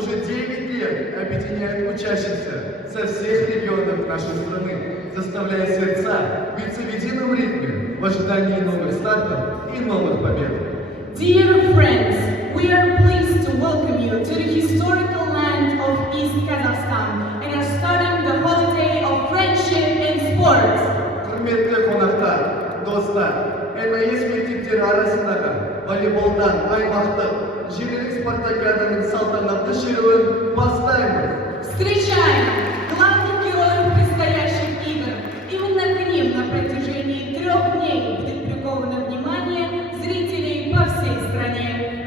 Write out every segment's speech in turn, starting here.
уже 9 лет объединяет учащихся со всех регионов нашей страны, заставляя сердца биться в едином ритме в ожидании новых стартов и новых побед. Dear friends, we are pleased to welcome you to the historical land of East Kazakhstan and are starting the holiday of friendship and sports. Құрметті қонақтар, достар, МАЭС мектептері арасындағы волейболдан аймақтық жеңілдік спартакиаданың салтанатты шеруін бастаймыз. Встречаем главных героев предстоящих игр. Именно к ним на протяжении 3 дней будет приковано внимание зрителей по всей стране.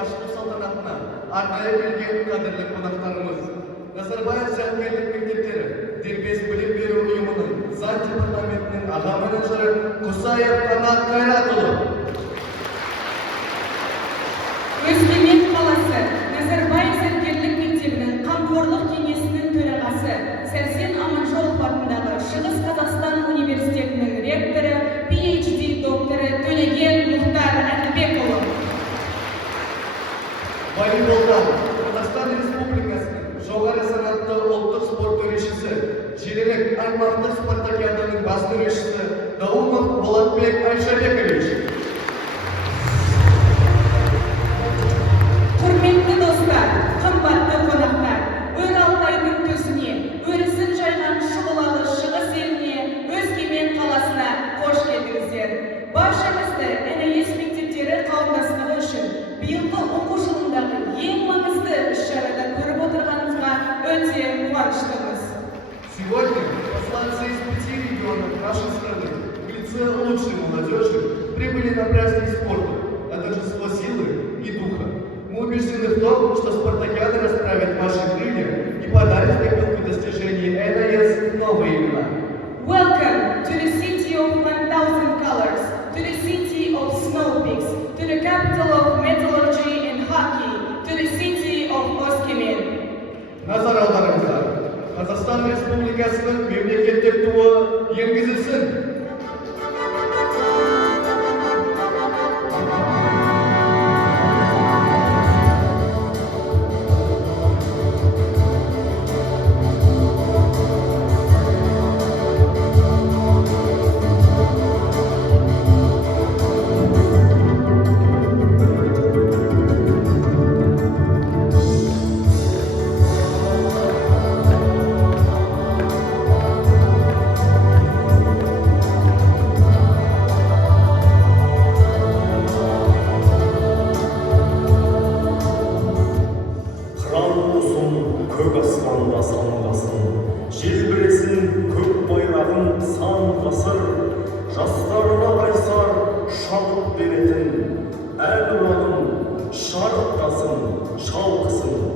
ашылу салтанатына арнайы келген қадірлі қонақтарымыз, Назарбаев зияткерлік мектептері, дербес білім беру ұйымының заң департаментінің аға менеджері Құсаев Қанат Қайратұлы. Өскемен қаласы Назарбаев зияткерлік мектебінің қамқорлық кеңесінің төрағасы Сәрсен Аманжолов атындағы Шығыс Қазақстан университетінің ректоры, PhD докторы Төлеген Мұхтар Әділбекұлы. Волейболдан Қазақстан Республикасының жоғары санатты ұлттық спорт төрешісі, желілік аймақтық спартакиаданың бас төрешісі Даумов Болатбек Айшабекович. Құрметті достар, қымбатты қонақтар, өр Алтайдың төсіне, өрісін жайған шұғылалы шығыс еліне, Өскемен қаласына қош келдіңіздер. Баршаңызды НС мектептері қауымдастығы үшін биылғы оқу жылындағы ең маңызды іс-шарада көріп отырғанымызға өте қуаныштымыз. Сегодня посланцы из 5 регионов нашей страны в лице лучшей молодежи прибыли на праздник спорта, на торжество силы и духа. Мы убеждены в том, что спартакиада расправит ваши крылья и подарит в копилку достижений НС новые имена. Welcome to the city of 1,000 colors, to the city of snow peaks, to the capital of metallurgy and hockey, to the city of Өскемен. Назар аударыңыздар. Қазақстан Республикасының мемлекеттік туы енгізілсін. Көк аспанда самғасын, желбіресін көк байрағын сан ғасыр, жастарына қайсар шабыт беретін, әнұранын шарықтасын, шалқысын.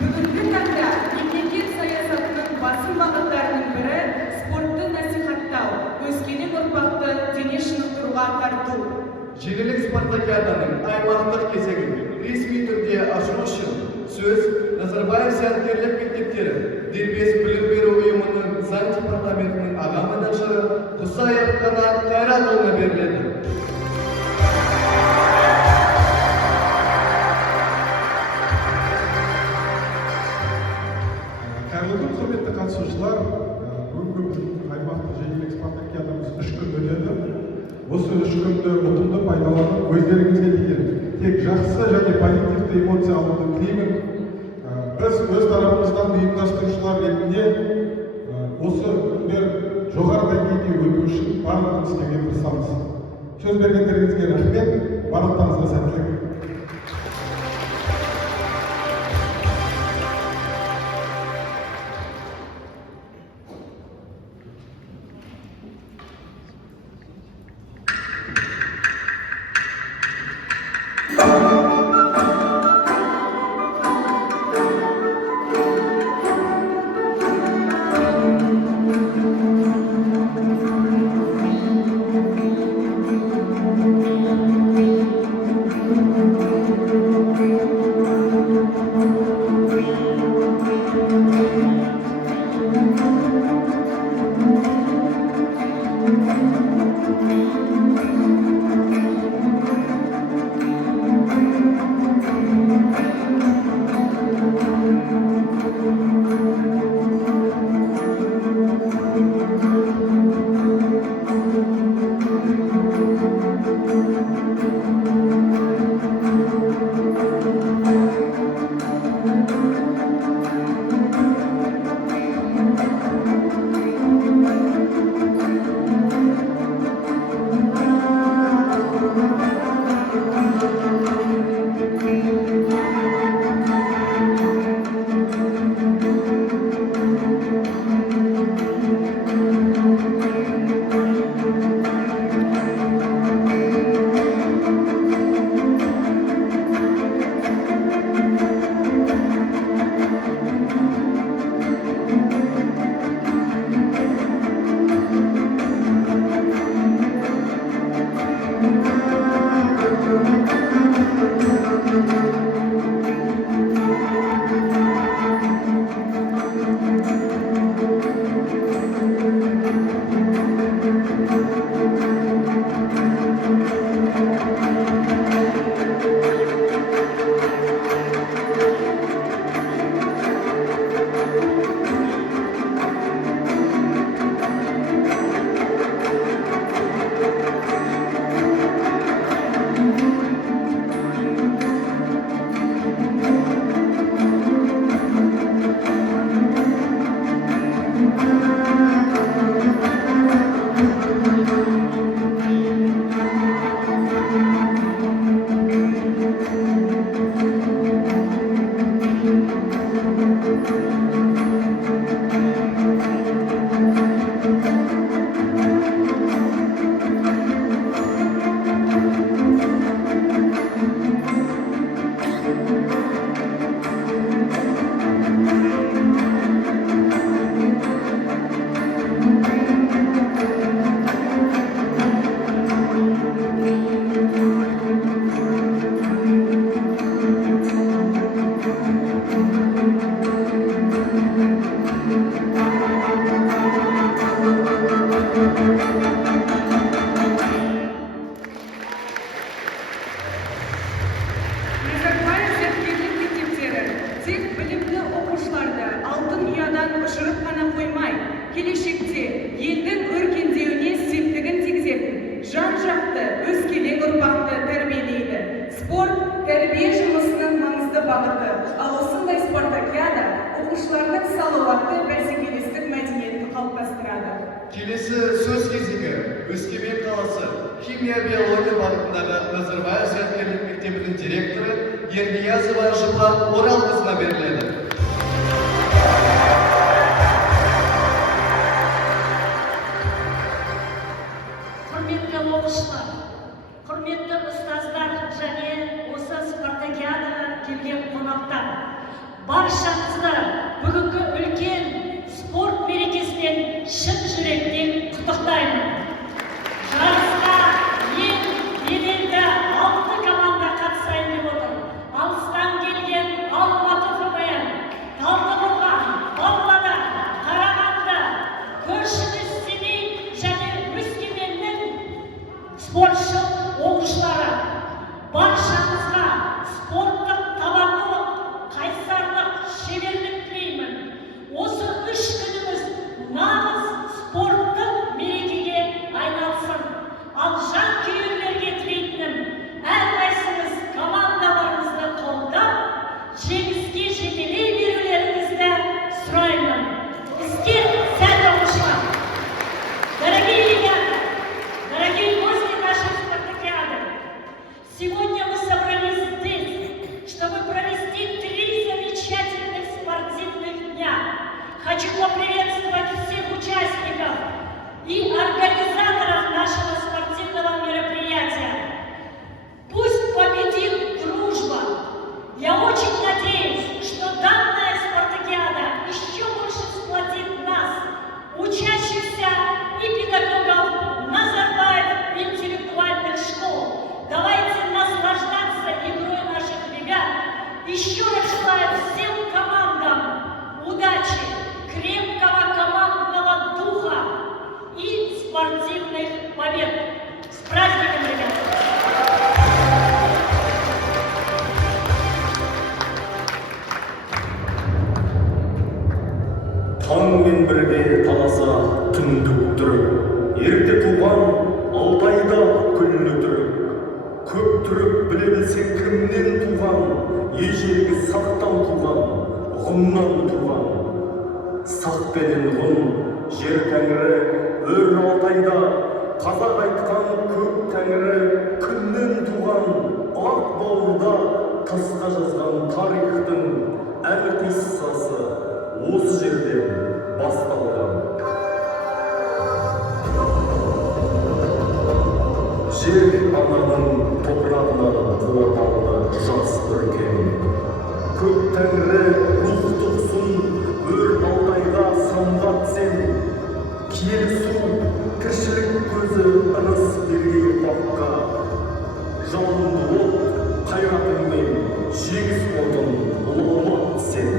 Бүгінгі таңда мемлекет саясатының басым бағыттарының бірі спортты насихаттау, өскелең ұрпақты дене шынықтыруға тарту. Желілік спартакиаданың аймақтық кезегін ресми түрде ашу үшін сөз Назарбаев зияткерлік мектептері дербес білім беру ұйымының заң департаментінің аға менеджері Құсаев Қанат Қайратұлына беріледі. Қайырлы күн, құрметті қатысушылар. Бүгінгі біздің аймақтық жеңілдік спартакиадамыз 3 күн өтеді. Осы 3 күнді ұтымды пайдаланып, өздеріңізге деген тек жақсы және позитивті эмоция алуды тілеймін. Біз өз тарапымыздан ұйымдастырушылар ретінде осы күндер жоғары деңгейде өту үшін барлығын істеуге тырысамыз. Сөз бергендеріңізге рахмет, барлықтарыңызға сәттілік. жан-жақты өскелең ұрпақты тәрбиелейді. Спорт тәрбие жұмысының маңызды бағыты. Ал осындай спартакиада оқушылардың салауатты бәсекелестік мәдениетін қалыптастырады. Келесі сөз кезегі Өскемен қаласы химия-биология бағытындағы Назарбаев зияткерлік мектебінің директоры Ерниязова Жұпар Оралқызына беріледі. Құрметті оқушылар, құрметті ұстаздар және осы спартакиадаға келген қонақтар, баршаңызды бүгінгі үлкен спорт мерекесімен шын жүректен құттықтаймын. Жарысқа ең беделді 6 команда қатысайын деп отыр. Алыстан келген Алматы ФБ, хочу поприветствовать всех участников и организаторов нашего спортивного мероприятия. Пусть победит дружба. Я очень надеюсь, что данная спартакиада еще больше сплотит нас, учащихся и педагогов Назарбаев интеллектуальных школ. Давайте наслаждаться игрой наших ребят. Еще раз желаю всем командам удачи, крепкого командного духа и спортивных побед. С праздником, ребята! таңмен бірге таласа түндік түрік, ерте туған Алтайда күллі түрік. Көп түрік біле білсең кімнен туған, ежелгі сақтан туған, ғұннан туған. Сақ пенен ғұн, жер тәңірі, өр Алтайда, қазақ айтқан көк тәңірі күннен туған, ақ бауырда тасқа жазған тарихтың әр қиссасы осы жерден басталған. Жер ананың топырағынан қуат алды жас өркен. Көк тәңірі рух тұқсын, өр Алтайға самғат сен. Киелі су, тіршілік көзі ыныс берген ұрпаққа. Жалынды от, қайратыңмен жеңіс отын ұлғымат сен.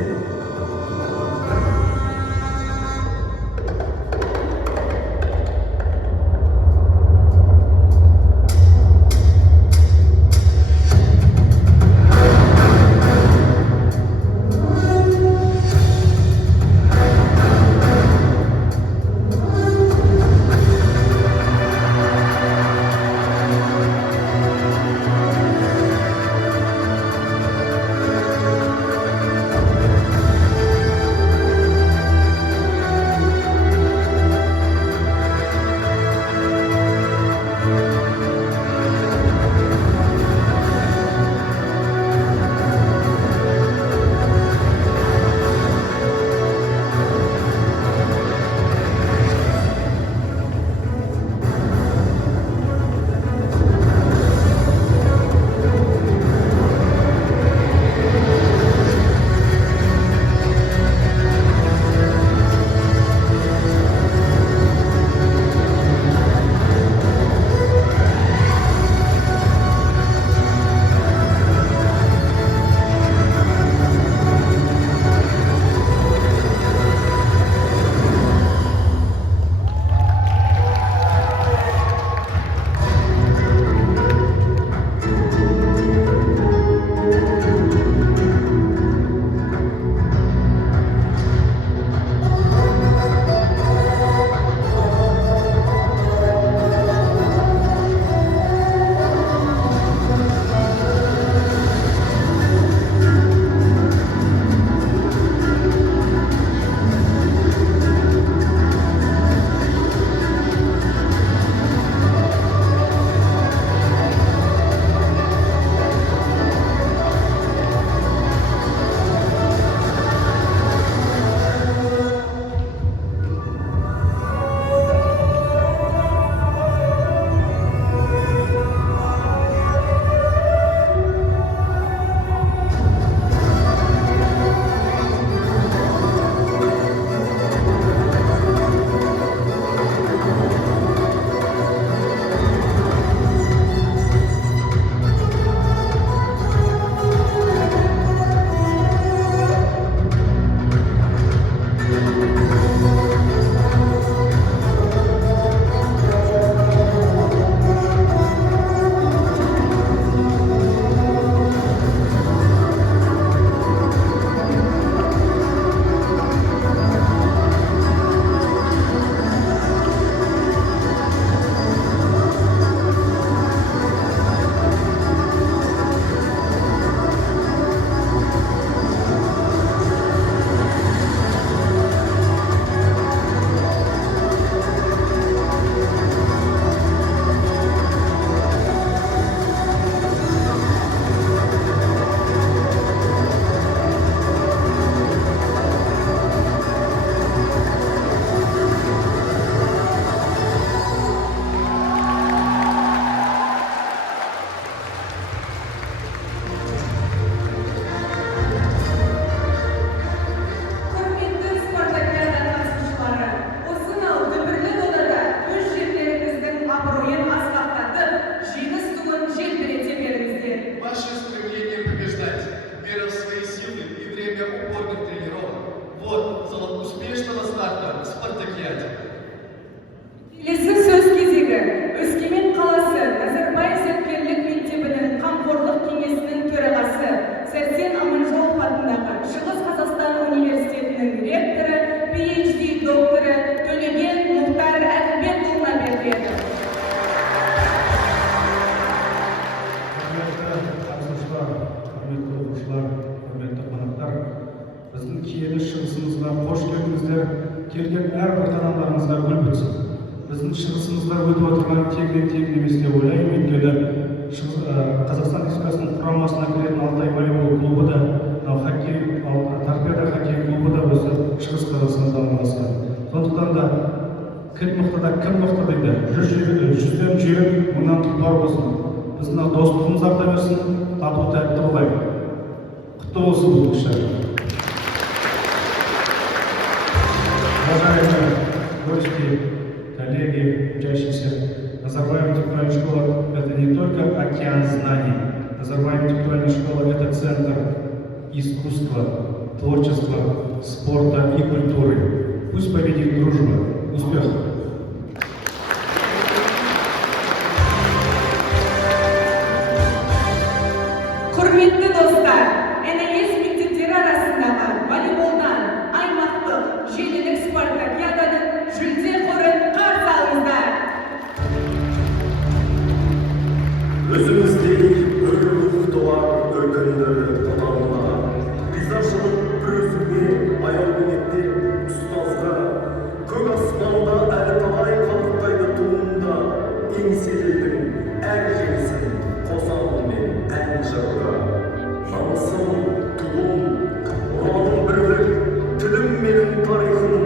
мероприятия. Келесі сөз кезегі Өскемен қаласы Назарбаев зияткерлік мектебінің қамқорлық кеңесінің төрағасы Сәрсен Аманжолов атындағы Шығыс Қазақстан университетінің ректоры, PhD докторы Төлеген Мұхтар Әділбекұлына беріледі. Құрметті қатысушылар, құрметті оқушылар, құрметті қонақтар, біздің киелі шығысымызға қош келдіңіздер. Келген әрбір таңдарыңызға гүл бітсін. Біздің шығысымызда өтіп отырған тегіннен емес деп ойлаймын, өйткені Қазақстан Республикасының құрамасына кіретін Алтай волейбол клубы да, торпедо хоккей клубы да осы Шығыс Қазақстанда орналасқан. Сондықтан да кім мықты дейді, жүзден жүйрік, мыңнан тұлпар болсын. Біздің достығымыз арта берсін, тату тәтті болайық. Құтты болсын бұл іс-шара. Уважаемые гости, коллеги, учащиеся, Назарбаев интеллектуальная школа – это не только океан знаний. Назарбаев интеллектуальная школа – это центр искусства, творчества, спорта и культуры. Пусть победит дружба. Успехов! Құрметті достар, НС мектептері арасындағы волейболдан аймақтық желілік спартакиаданың жүлде қорын қарсы алыңыздар. Өзіміздей өр рухтылар өркендері қатарына, ризашылық күресуге аяу-мінетте ұстазға, көк аспанда әлі талай қалықтайды туында, еңселердің әр жеңсін қосамын мен ән жырға. Намысым, туым, ұраным бірлік, тілім менің тарихым,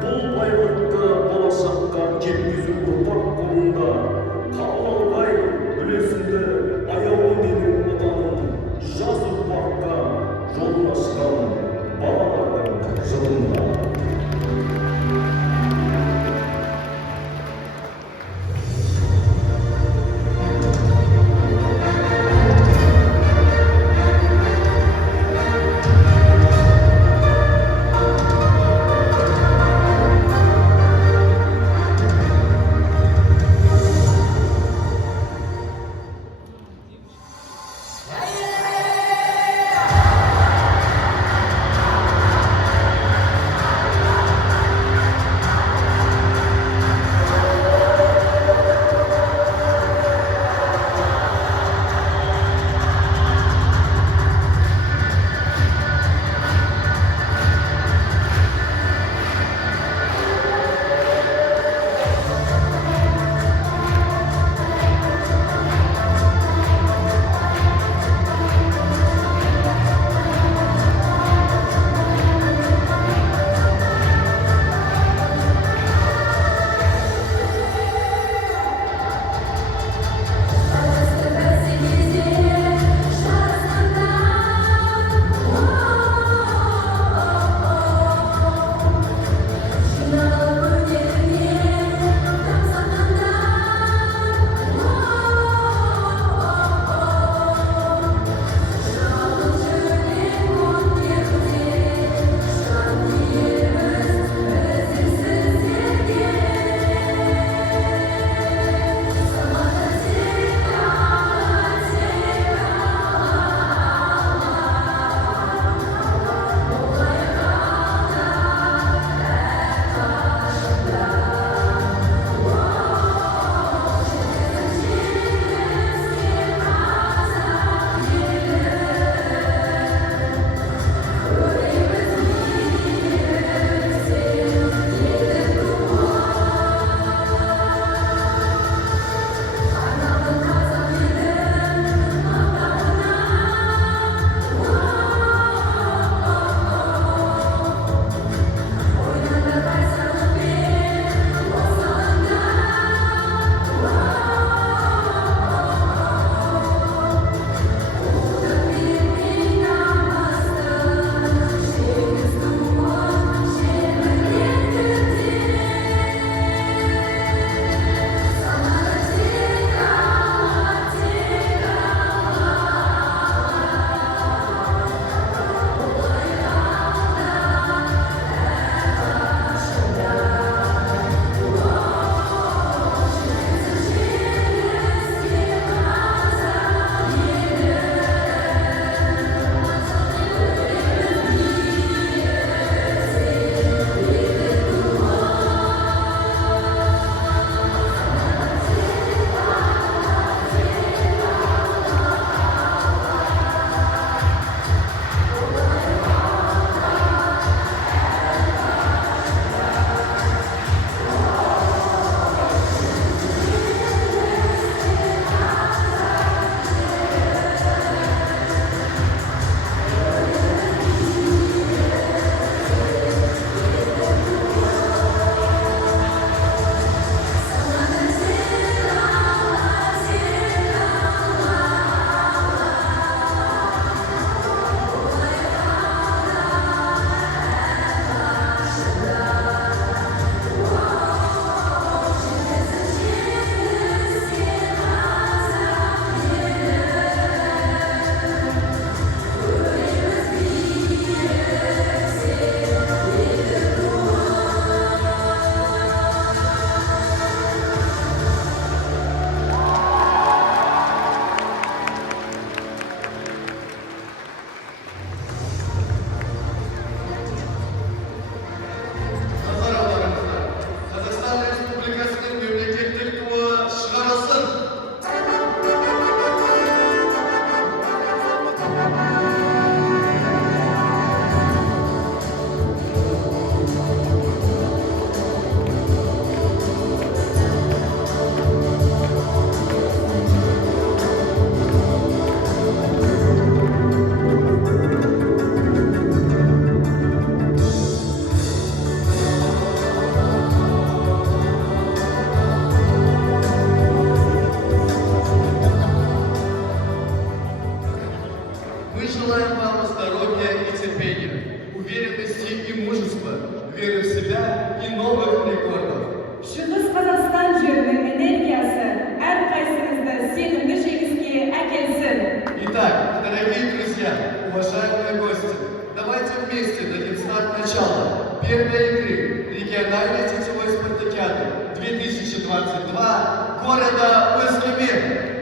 бұл байлықты болашаққа жеткізу ұрпақ қолында. Қалалбай үлесімді аяуы менің отаным, жас ұрпаққа жолын ашқан балалардың жылында. веры в себя и новых рекордов. Шығыс Қазақстан жерінің энергиясы әрқайсыңызды сенімді жеңіске әкелсін. Итак, дорогие друзья, уважаемые гости, давайте вместе дадим старт начала первой игры региональной сетевой спартакиады 2022 города Усть-Кемер.